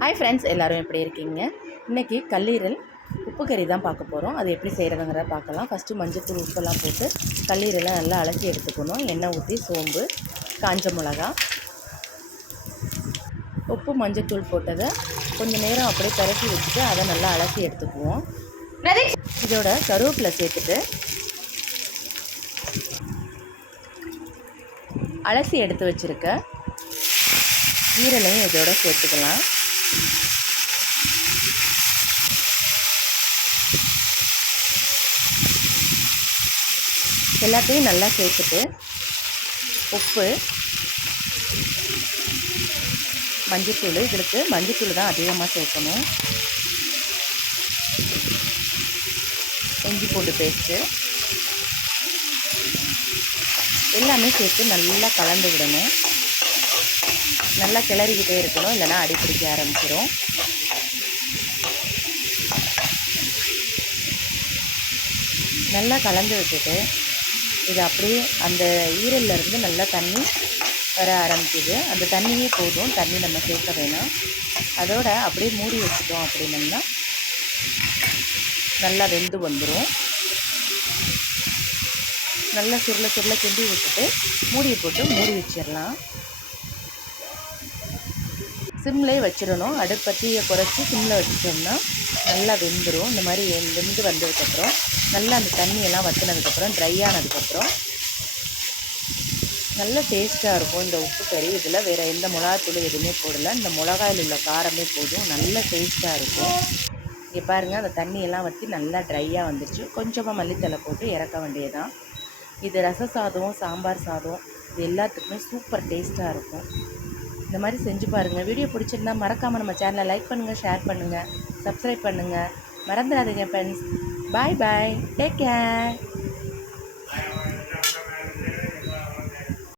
Hi friends, எல்லோரும் எப்படி இருக்கீங்க? இன்றைக்கி கல்லீரல் உப்பு கறி தான் பார்க்க போகிறோம். அது எப்படி செய்கிறதுங்கிறத பார்க்கலாம். ஃபஸ்ட்டு மஞ்சத்தூள் உப்பெல்லாம் போட்டு கல்லீரலை நல்லா அலசி எடுத்துக்கணும். எண்ணெய் ஊற்றி சோம்பு, காஞ்ச மிளகா, உப்பு மஞ்சத்தூள் போட்டதை கொஞ்சம் நேரம் அப்படியே பரட்டி வச்சுட்டு அதை நல்லா அலசி எடுத்துக்குவோம். இதோட கருவேப்பிலை சேர்த்துட்டு அலசி எடுத்து வச்சுருக்க ஈரலையும் இதோட சேர்த்துக்கலாம். எல்லாத்தையும் நல்லா சேர்த்துட்டு உப்பு, மஞ்சத்தூள், இதுக்கு மஞ்சத்தூள் தான் அதிகமாக சேர்க்கணும். இஞ்சி பூண்டு பேஸ்ட்டு எல்லாமே சேர்த்து நல்லா கலந்து விடணும். நல்லா கிளறிக்கிட்டே இருக்கணும், இல்லைனா அடி பிடிக்க ஆரம்பிச்சிடும். நல்லா கலந்து விட்டுட்டு இது அப்படியே அந்த ஈரல்லேருந்து நல்லா தண்ணி வர ஆரம்பிக்குது. அந்த தண்ணியே போதும், தண்ணி நம்ம சேர்க்க வேணாம். அதோட அப்படியே மூடி வச்சுட்டோம் அப்படின்னம்னா நல்லா வெந்து வந்துடும். நல்லா சுருளை சுருளை கிண்டி விட்டுட்டு மூடியை போட்டு மூடி வச்சிடலாம். சிம்லேயே வச்சிடணும். அடுப்பத்தியை குறைச்சி சிம்மில் வச்சிட்டோம்னா நல்லா வெந்துடும். இந்த மாதிரி வெந்து வந்ததுக்கப்புறம் நல்லா அந்த தண்ணியெல்லாம் வற்றினதுக்கப்புறம் ட்ரை ஆனதுக்கப்புறம் நல்ல டேஸ்ட்டாக இருக்கும் இந்த உப்பு கறி. இதில் வேறு எந்த மிளகாத்தூள் எதுவுமே போடலை. இந்த மிளகாயில் உள்ள காரமே போதும், நல்ல டேஸ்ட்டாக இருக்கும். இங்கே பாருங்கள், அந்த தண்ணியெல்லாம் வற்றி நல்லா ட்ரையாக வந்துடுச்சு. கொஞ்சமாக மல்லித்தலை போட்டு இறக்க வேண்டியதான். இது ரச சாதம், சாம்பார் சாதம், இது எல்லாத்துக்குமே சூப்பர் டேஸ்ட்டாக இருக்கும். இந்த மாதிரி செஞ்சு பாருங்கள். வீடியோ பிடிச்சிருந்தா மறக்காமல் நம்ம சேனலை லைக் பண்ணுங்கள், ஷேர் பண்ணுங்கள், சப்ஸ்கிரைப் பண்ணுங்கள். மறந்துடாதீங்க ஃப்ரெண்ட்ஸ். பாய் பாய், டேக் கேர்.